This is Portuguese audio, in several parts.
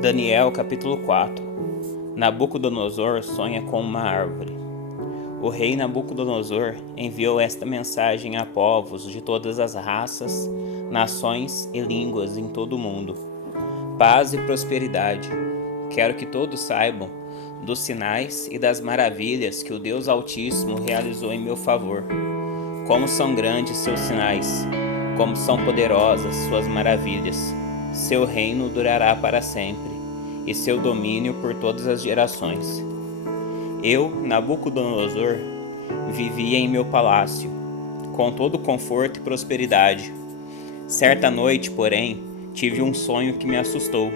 Daniel capítulo 4. Nabucodonosor sonha com uma árvore. O rei Nabucodonosor enviou esta mensagem a povos de todas as raças, nações e línguas em todo o mundo. Paz e prosperidade. Quero que todos saibam dos sinais e das maravilhas que o Deus Altíssimo realizou em meu favor. Como são grandes seus sinais, como são poderosas suas maravilhas. Seu reino durará para sempre, e seu domínio por todas as gerações. Eu, Nabucodonosor, vivia em meu palácio, com todo conforto e prosperidade. Certa noite, porém, tive um sonho que me assustou.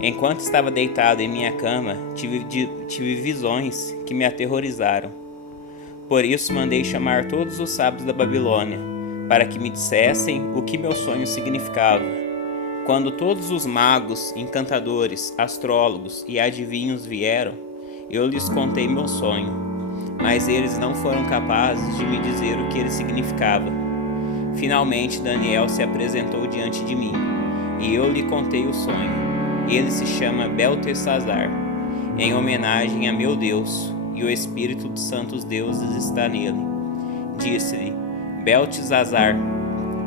Enquanto estava deitado em minha cama, tive visões que me aterrorizaram. Por isso mandei chamar todos os sábios da Babilônia, para que me dissessem o que meu sonho significava. Quando todos os magos, encantadores, astrólogos e adivinhos vieram, eu lhes contei meu sonho, mas eles não foram capazes de me dizer o que ele significava. Finalmente Daniel se apresentou diante de mim, e eu lhe contei o sonho. Ele se chama Beltesazar, em homenagem a meu Deus, e o Espírito dos Santos Deuses está nele. Disse-lhe: Beltesazar,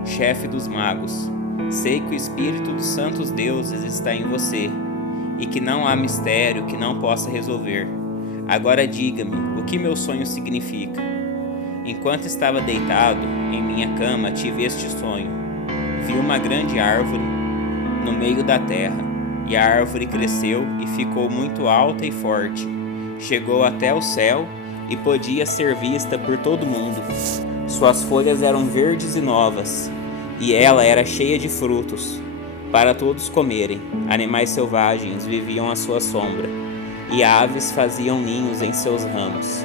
chefe dos magos, sei que o Espírito dos Santos Deuses está em você, e que não há mistério que não possa resolver. Agora diga-me o que meu sonho significa. Enquanto estava deitado em minha cama, tive este sonho. Vi uma grande árvore no meio da terra, e a árvore cresceu e ficou muito alta e forte. Chegou até o céu e podia ser vista por todo mundo. Suas folhas eram verdes e novas, e ela era cheia de frutos, para todos comerem. Animais selvagens viviam à sua sombra, e aves faziam ninhos em seus ramos.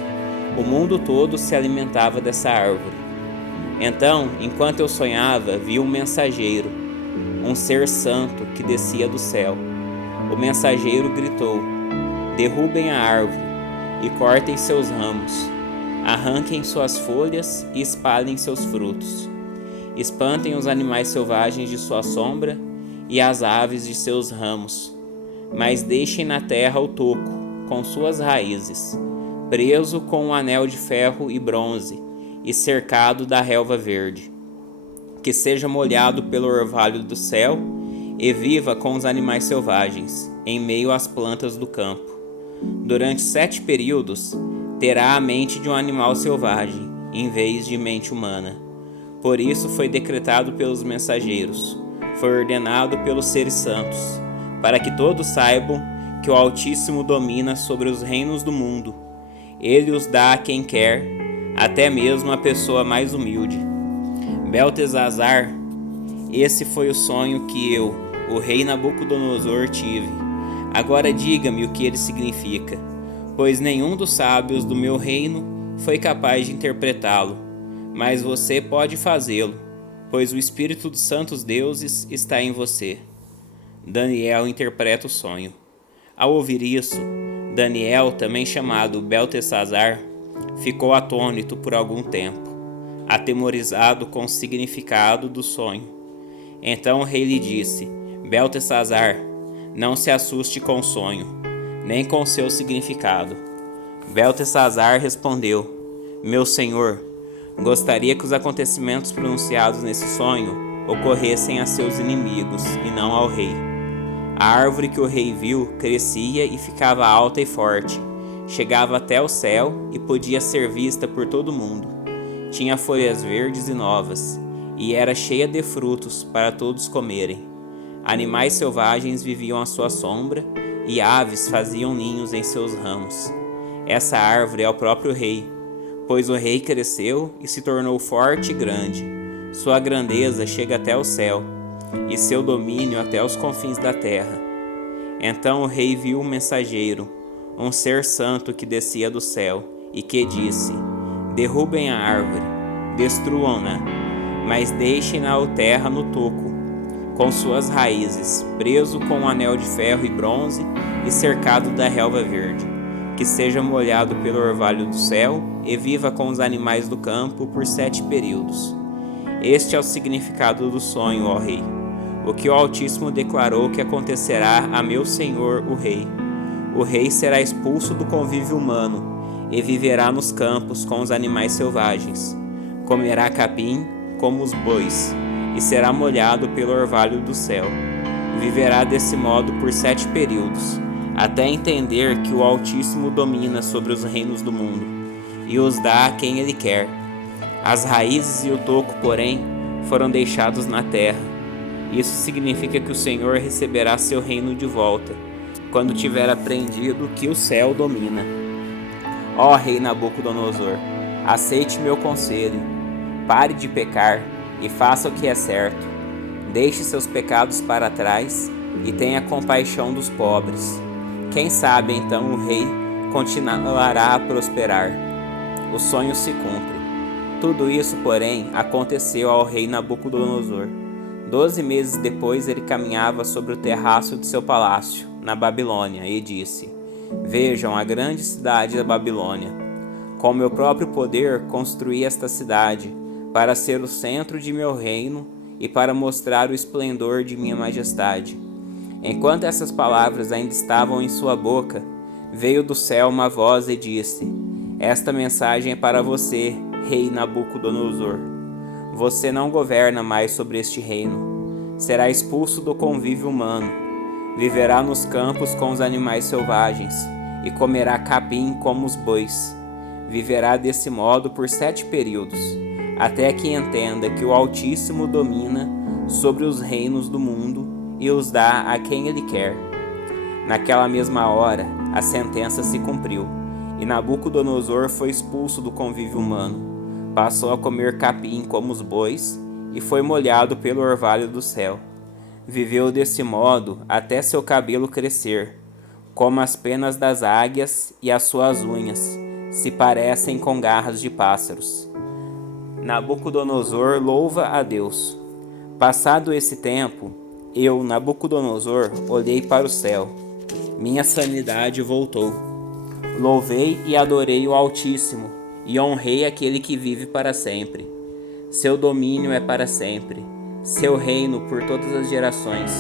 O mundo todo se alimentava dessa árvore. Então, enquanto eu sonhava, vi um mensageiro, um ser santo que descia do céu. O mensageiro gritou: derrubem a árvore e cortem seus ramos, arranquem suas folhas e espalhem seus frutos. Espantem os animais selvagens de sua sombra e as aves de seus ramos, mas deixem na terra o toco, com suas raízes, preso com um anel de ferro e bronze e cercado da relva verde. Que seja molhado pelo orvalho do céu e viva com os animais selvagens, em meio às plantas do campo. Durante 7 períodos, terá a mente de um animal selvagem, em vez de mente humana. Por isso foi decretado pelos mensageiros, foi ordenado pelos seres santos, para que todos saibam que o Altíssimo domina sobre os reinos do mundo. Ele os dá a quem quer, até mesmo a pessoa mais humilde. Beltesazar, esse foi o sonho que eu, o rei Nabucodonosor, tive. Agora diga-me o que ele significa, pois nenhum dos sábios do meu reino foi capaz de interpretá-lo. Mas você pode fazê-lo, pois o Espírito dos Santos Deuses está em você. Daniel interpreta o sonho. Ao ouvir isso, Daniel, também chamado Beltesazar, ficou atônito por algum tempo, atemorizado com o significado do sonho. Então o rei lhe disse: Beltesazar, não se assuste com o sonho, nem com seu significado. Beltesazar respondeu: Meu senhor, gostaria que os acontecimentos pronunciados nesse sonho ocorressem a seus inimigos e não ao rei. A árvore que o rei viu crescia e ficava alta e forte, chegava até o céu e podia ser vista por todo mundo. Tinha folhas verdes e novas, e era cheia de frutos para todos comerem. Animais selvagens viviam à sua sombra, e aves faziam ninhos em seus ramos. Essa árvore é o próprio rei, pois o rei cresceu e se tornou forte e grande. Sua grandeza chega até o céu, e seu domínio até os confins da terra. Então o rei viu um mensageiro, um ser santo que descia do céu, e que disse: derrubem a árvore, destruam-na, mas deixem-na à terra no toco, com suas raízes, preso com um anel de ferro e bronze e cercado da relva verde. Que seja molhado pelo orvalho do céu e viva com os animais do campo por 7 períodos. Este é o significado do sonho, ó rei. o que o Altíssimo declarou que acontecerá a meu senhor, o rei. O rei será expulso do convívio humano e viverá nos campos com os animais selvagens. Comerá capim como os bois e será molhado pelo orvalho do céu. Viverá desse modo por 7 períodos, até entender que o Altíssimo domina sobre os reinos do mundo e os dá a quem ele quer. As raízes e o toco, porém, foram deixados na terra. Isso significa que o Senhor receberá seu reino de volta, quando tiver aprendido que o céu domina. Ó rei Nabucodonosor, aceite meu conselho, pare de pecar e faça o que é certo. Deixe seus pecados para trás e tenha compaixão dos pobres. Quem sabe então o rei continuará a prosperar. O sonho se cumpre. Tudo isso, porém, aconteceu ao rei Nabucodonosor. 12 meses depois ele caminhava sobre o terraço de seu palácio, na Babilônia, e disse: Vejam a grande cidade da Babilônia. Com meu próprio poder construí esta cidade, para ser o centro de meu reino e para mostrar o esplendor de minha majestade. Enquanto essas palavras ainda estavam em sua boca, veio do céu uma voz e disse: Esta mensagem é para você, rei Nabucodonosor. Você não governa mais sobre este reino. Será expulso do convívio humano. Viverá nos campos com os animais selvagens e comerá capim como os bois. Viverá desse modo por 7 períodos, até que entenda que o Altíssimo domina sobre os reinos do mundo e os dá a quem ele quer. Naquela mesma hora, a sentença se cumpriu, e Nabucodonosor foi expulso do convívio humano. Passou a comer capim como os bois e foi molhado pelo orvalho do céu. Viveu desse modo até seu cabelo crescer, como as penas das águias, e as suas unhas se parecem com garras de pássaros. Nabucodonosor louva a Deus. Passado esse tempo, eu, Nabucodonosor, olhei para o céu. Minha sanidade voltou. Louvei e adorei o Altíssimo e honrei aquele que vive para sempre. Seu domínio é para sempre, seu reino por todas as gerações.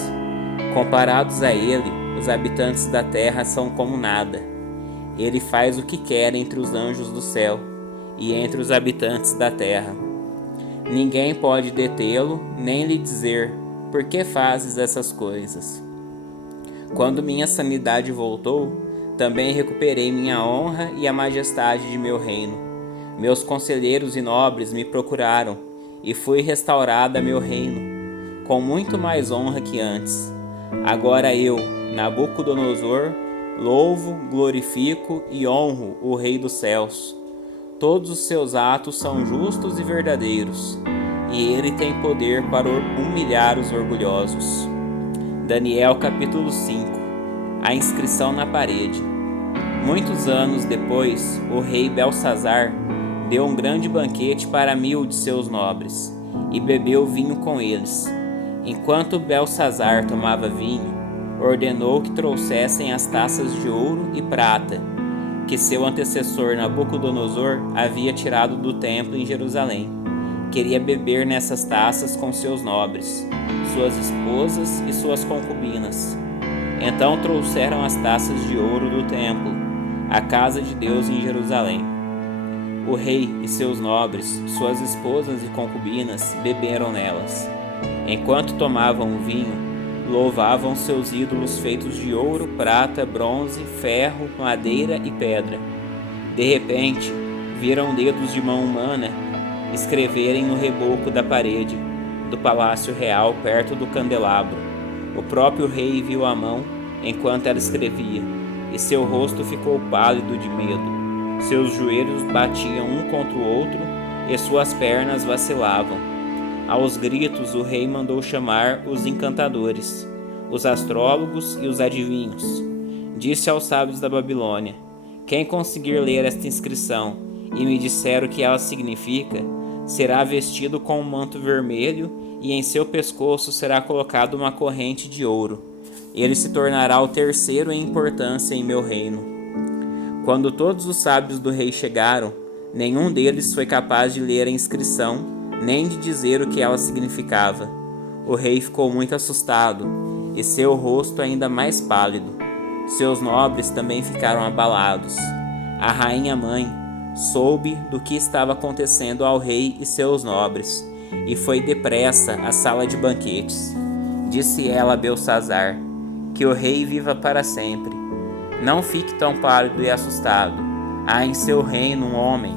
Comparados a ele, os habitantes da terra são como nada. Ele faz o que quer entre os anjos do céu e entre os habitantes da terra. Ninguém pode detê-lo, nem lhe dizer: por que fazes essas coisas? Quando minha sanidade voltou, também recuperei minha honra e a majestade de meu reino. Meus conselheiros e nobres me procuraram, e fui restaurada a meu reino, com muito mais honra que antes. Agora eu, Nabucodonosor, louvo, glorifico e honro o Rei dos céus. Todos os seus atos são justos e verdadeiros, e ele tem poder para humilhar os orgulhosos. Daniel capítulo 5. A inscrição na parede. Muitos anos depois, o rei Belsazar deu um grande banquete para 1000 de seus nobres, e bebeu vinho com eles. Enquanto Belsazar tomava vinho, ordenou que trouxessem as taças de ouro e prata, que seu antecessor Nabucodonosor havia tirado do templo em Jerusalém. Queria beber nessas taças com seus nobres, suas esposas e suas concubinas. Então trouxeram as taças de ouro do templo, à casa de Deus em Jerusalém. O rei e seus nobres, suas esposas e concubinas, beberam nelas. Enquanto tomavam o vinho, louvavam seus ídolos feitos de ouro, prata, bronze, ferro, madeira e pedra. De repente, viram dedos de mão humana escreverem no reboco da parede do palácio real perto do candelabro. O próprio rei viu a mão enquanto ela escrevia, e seu rosto ficou pálido de medo. Seus joelhos batiam um contra o outro e suas pernas vacilavam. Aos gritos, o rei mandou chamar os encantadores, os astrólogos e os adivinhos. Disse aos sábios da Babilônia: quem conseguir ler esta inscrição e me disser o que ela significa, será vestido com um manto vermelho e em seu pescoço será colocada uma corrente de ouro. Ele se tornará o terceiro em importância em meu reino. Quando todos os sábios do rei chegaram, nenhum deles foi capaz de ler a inscrição, nem de dizer o que ela significava. O rei ficou muito assustado e seu rosto ainda mais pálido. Seus nobres também ficaram abalados. A rainha mãe soube do que estava acontecendo ao rei e seus nobres e foi depressa à sala de banquetes. Disse ela a Beltsazar: que o rei viva para sempre. Não fique tão pálido e assustado. Há em seu reino um homem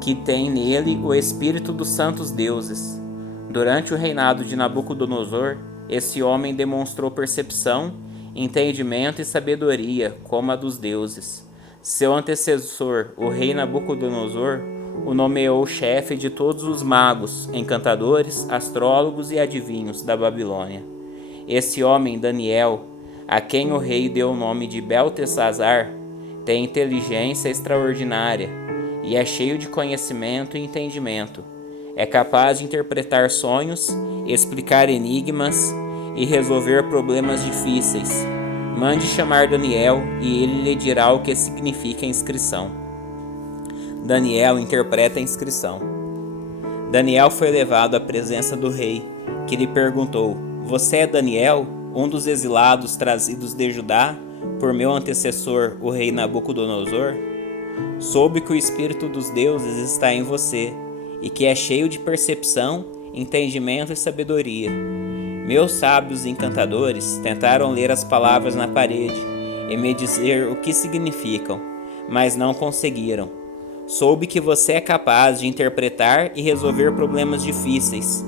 que tem nele o espírito dos santos deuses. Durante o reinado de Nabucodonosor, esse homem demonstrou percepção, entendimento e sabedoria como a dos deuses. Seu antecessor, o rei Nabucodonosor, o nomeou chefe de todos os magos, encantadores, astrólogos e adivinhos da Babilônia. Esse homem, Daniel, a quem o rei deu o nome de Beltesazar, tem inteligência extraordinária e é cheio de conhecimento e entendimento. É capaz de interpretar sonhos, explicar enigmas e resolver problemas difíceis. Mande chamar Daniel e ele lhe dirá o que significa a inscrição. Daniel interpreta a inscrição. Daniel foi levado à presença do rei, que lhe perguntou: Você é Daniel, um dos exilados trazidos de Judá por meu antecessor, o rei Nabucodonosor? Soube que o espírito dos deuses está em você e que é cheio de percepção, entendimento e sabedoria. Meus sábios encantadores tentaram ler as palavras na parede e me dizer o que significam, mas não conseguiram. Soube que você é capaz de interpretar e resolver problemas difíceis.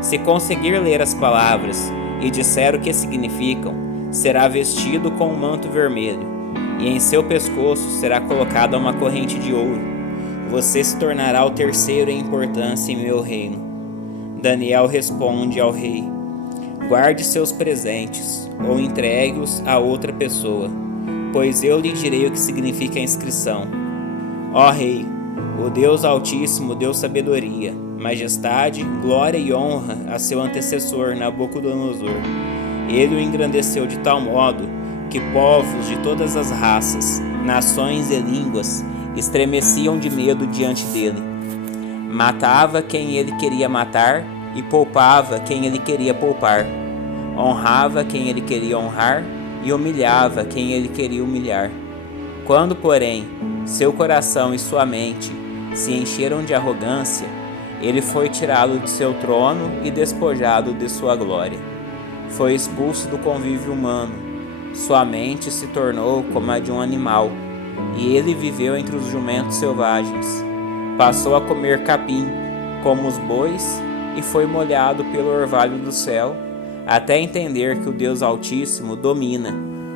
Se conseguir ler as palavras e disser o que significam, será vestido com um manto vermelho, e em seu pescoço será colocada uma corrente de ouro. Você se tornará o terceiro em importância em meu reino. Daniel responde ao rei: Guarde seus presentes ou entregue-os a outra pessoa, pois eu lhe direi o que significa a inscrição. Ó rei, o Deus Altíssimo deu sabedoria, majestade, glória e honra a seu antecessor Nabucodonosor. Ele o engrandeceu de tal modo que povos de todas as raças, nações e línguas estremeciam de medo diante dele. Matava quem ele queria matar e poupava quem ele queria poupar. Honrava quem ele queria honrar e humilhava quem ele queria humilhar. Quando, porém, seu coração e sua mente se encheram de arrogância, ele foi tirado de seu trono e despojado de sua glória. Foi expulso do convívio humano. Sua mente se tornou como a de um animal, e ele viveu entre os jumentos selvagens. Passou a comer capim, como os bois, e foi molhado pelo orvalho do céu, até entender que o Deus Altíssimo domina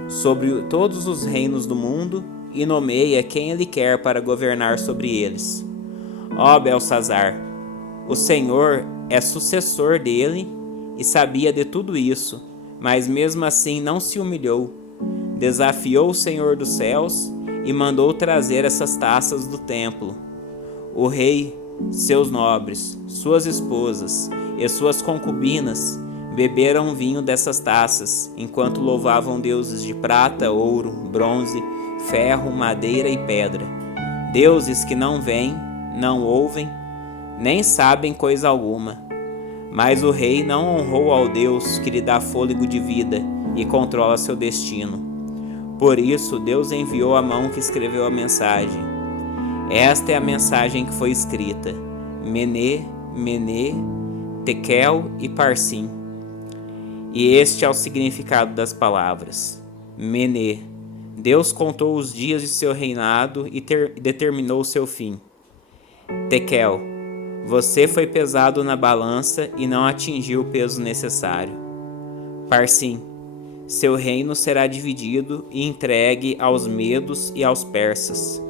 sobre todos os reinos do mundo e nomeia quem ele quer para governar sobre eles. Ó Beltsazar, o Senhor é sucessor dele e sabia de tudo isso, mas mesmo assim não se humilhou. Desafiou o Senhor dos céus e mandou trazer essas taças do templo. O rei, seus nobres, suas esposas e suas concubinas beberam vinho dessas taças, enquanto louvavam deuses de prata, ouro, bronze, ferro, madeira e pedra, deuses que não veem, não ouvem, nem sabem coisa alguma. Mas o rei não honrou ao Deus que lhe dá fôlego de vida e controla seu destino. Por isso, Deus enviou a mão que escreveu a mensagem. Esta é a mensagem que foi escrita: Menê, Menê, Tekel e Parsim. E este é o significado das palavras. Menê, Deus contou os dias de seu reinado e determinou o seu fim. Tekel, você foi pesado na balança e não atingiu o peso necessário. Parsim, seu reino será dividido e entregue aos medos e aos persas.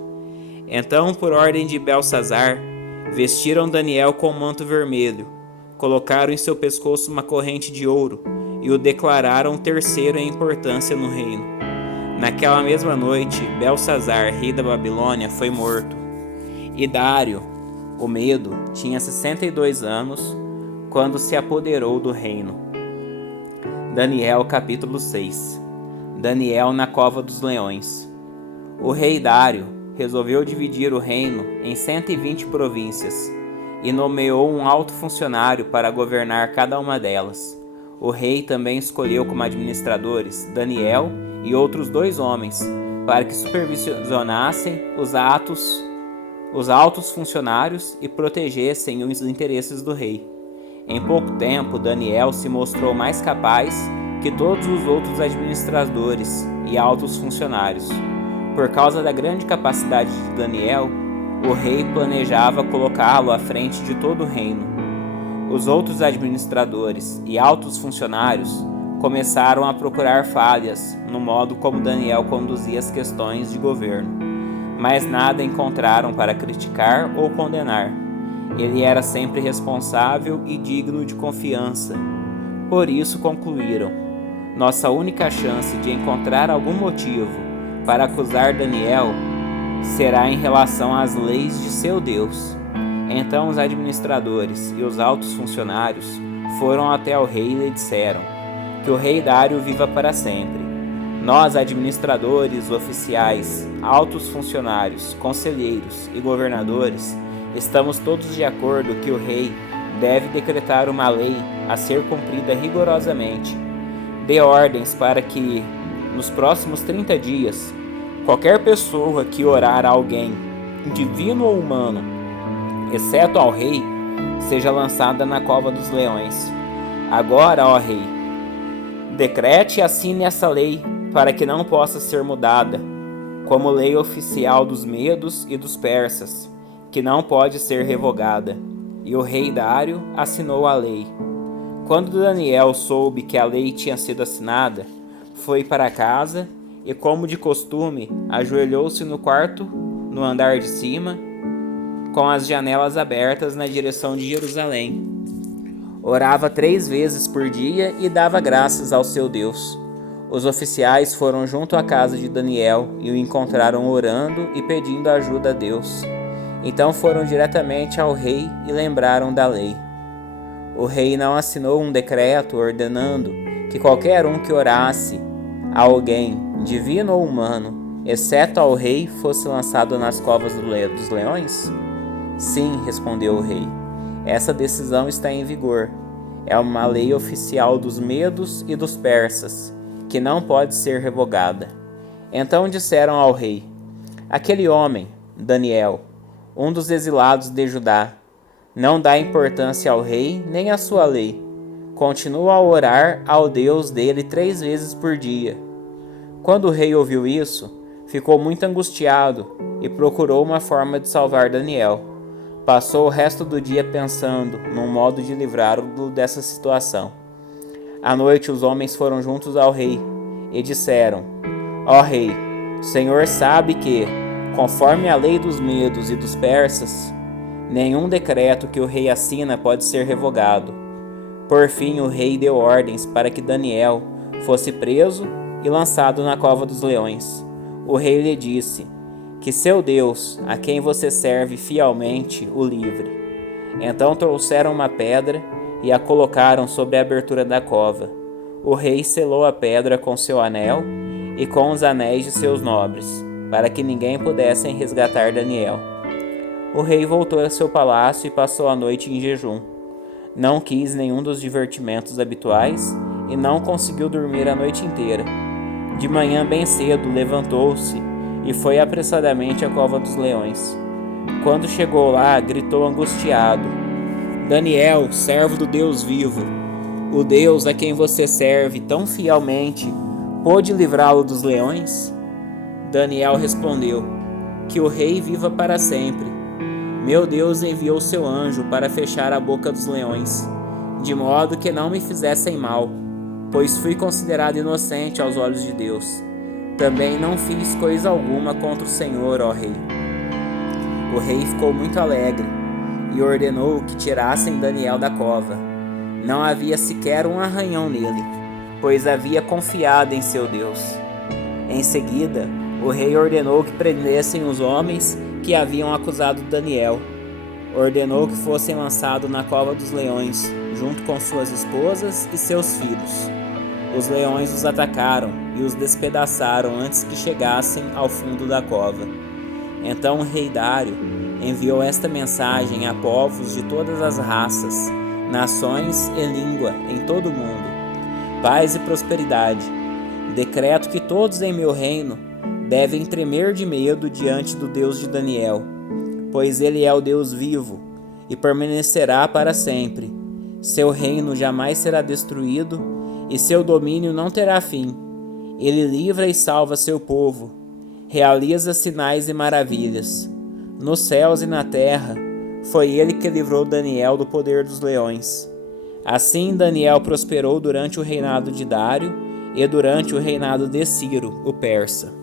Então, por ordem de Beltsazar, vestiram Daniel com um manto vermelho, colocaram em seu pescoço uma corrente de ouro e o declararam terceiro em importância no reino. Naquela mesma noite, Beltsazar, rei da Babilônia, foi morto. E Dário, o Medo, tinha 62 anos quando se apoderou do reino. Daniel capítulo 6. Daniel na cova dos leões. O rei Dário resolveu dividir o reino em 120 províncias e nomeou um alto funcionário para governar cada uma delas. O rei também escolheu como administradores Daniel e outros 2 homens, para que supervisionassem os altos funcionários e protegessem os interesses do rei. Em pouco tempo, Daniel se mostrou mais capaz que todos os outros administradores e altos funcionários. Por causa da grande capacidade de Daniel, o rei planejava colocá-lo à frente de todo o reino. Os outros administradores e altos funcionários começaram a procurar falhas no modo como Daniel conduzia as questões de governo, mas nada encontraram para criticar ou condenar. Ele era sempre responsável e digno de confiança. Por isso concluíram: nossa única chance de encontrar algum motivo para acusar Daniel será em relação às leis de seu Deus. Então os administradores e os altos funcionários foram até o rei e lhe disseram: que o rei Dário viva para sempre. Nós, administradores, oficiais, altos funcionários, conselheiros e governadores, estamos todos de acordo que o rei deve decretar uma lei a ser cumprida rigorosamente. Dê ordens para que, nos próximos 30 dias, qualquer pessoa que orar a alguém, divino ou humano, exceto ao rei, seja lançada na cova dos leões. Agora, ó rei, decrete e assine essa lei para que não possa ser mudada, como lei oficial dos medos e dos persas, que não pode ser revogada. E o rei Dário assinou a lei. Quando Daniel soube que a lei tinha sido assinada, foi para casa e, como de costume, ajoelhou-se no quarto, no andar de cima, com as janelas abertas na direção de Jerusalém. Orava 3 vezes por dia e dava graças ao seu Deus. Os oficiais foram junto à casa de Daniel e o encontraram orando e pedindo ajuda a Deus. Então foram diretamente ao rei e lembraram da lei. O rei não assinou um decreto ordenando que qualquer um que orasse a alguém, divino ou humano, exceto ao rei, fosse lançado nas covas dos leões? Sim, respondeu o rei. Essa decisão está em vigor. É uma lei oficial dos medos e dos persas, que não pode ser revogada. Então disseram ao rei: aquele homem, Daniel, um dos exilados de Judá, não dá importância ao rei nem à sua lei. Continua a orar ao Deus dele 3 vezes por dia. Quando o rei ouviu isso, ficou muito angustiado e procurou uma forma de salvar Daniel. Passou o resto do dia pensando num modo de livrá-lo dessa situação. À noite os homens foram juntos ao rei e disseram: ó rei, o Senhor sabe que, conforme a lei dos medos e dos persas, nenhum decreto que o rei assina pode ser revogado. Por fim, o rei deu ordens para que Daniel fosse preso e lançado na cova dos leões. O rei lhe disse: que seu Deus, a quem você serve fielmente, o livre. Então trouxeram uma pedra e a colocaram sobre a abertura da cova. O rei selou a pedra com seu anel e com os anéis de seus nobres, para que ninguém pudesse resgatar Daniel. O rei voltou a seu palácio e passou a noite em jejum. Não quis nenhum dos divertimentos habituais e não conseguiu dormir a noite inteira. De manhã bem cedo levantou-se e foi apressadamente à cova dos leões. Quando chegou lá, gritou angustiado: Daniel, servo do Deus vivo, o Deus a quem você serve tão fielmente, pôde livrá-lo dos leões? Daniel respondeu: que o rei viva para sempre. Meu Deus enviou seu anjo para fechar a boca dos leões, de modo que não me fizessem mal, pois fui considerado inocente aos olhos de Deus. Também não fiz coisa alguma contra o Senhor, ó rei. O rei ficou muito alegre e ordenou que tirassem Daniel da cova. Não havia sequer um arranhão nele, pois havia confiado em seu Deus. Em seguida, o rei ordenou que prendessem os homens que haviam acusado Daniel. Ordenou que fossem lançados na cova dos leões, junto com suas esposas e seus filhos. Os leões os atacaram e os despedaçaram antes que chegassem ao fundo da cova. Então o rei Dário enviou esta mensagem a povos de todas as raças, nações e língua em todo o mundo. Paz e prosperidade. Decreto que todos em meu reino devem tremer de medo diante do Deus de Daniel, pois ele é o Deus vivo e permanecerá para sempre. Seu reino jamais será destruído e seu domínio não terá fim. Ele livra e salva seu povo, realiza sinais e maravilhas. Nos céus e na terra, foi ele que livrou Daniel do poder dos leões. Assim Daniel prosperou durante o reinado de Dário e durante o reinado de Ciro, o persa.